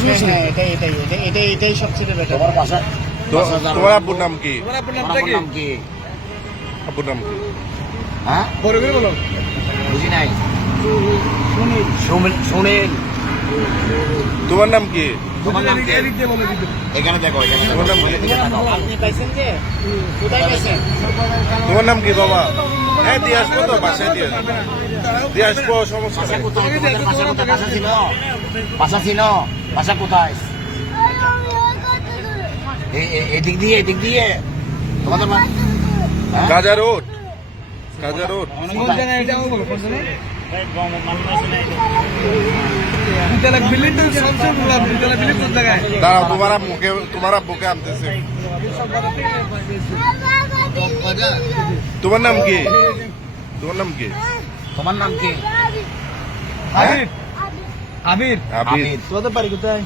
সমস্যা নেই। এটাই সবচেয়ে বেটার। তোমার বাসা তোমার আব্বুর নাম কি? তোমার আপনার তোমার নামটা কি? নাম কি? আব্বুর নাম কি? হ্যাঁ, বড় করে বলো। বুঝি নাই। সুনীল। তোমার নাম কি? তোমার নাম কি? এদিক দিয়ে বলো, এদিক দিয়ে। এখানে দেখো, এখানে দেখো। তোমার নাম কি? এদিকে তাকাও। আপনি পাইছেন যে কোথায় পাইছেন? তোমার নাম কি বাবা? হ্যাঁ দিয়ে আসবো তো, বাসায় দিয়ে আসবো। দিয়ে আসবো, সমস্যা বাসা নেই। কোথায়? তোমাদের বাসা কোথায়? বাসা ছিল? বাসা ছিল? বাসা কোথায়? এদিক দিয়ে, এদিক দিয়ে। তোমাদের হ্যাঁ? Gaza road, Gaza road. কোন জায়গায় এটাও বলো, কোন জায়গায়? দুতলা বিল্ডিং তো সবচেয়ে বড়, দুতলা বিল্ডিং কোন জায়গায়? দাঁড়াও, তোমার আব্বুকে আনতেছে। তোমার নাম কি? তোমার নাম কি? তোমার নাম কি? আবির। আবির। আবির। আবির। তোমাদের বাড়ি কোথায়?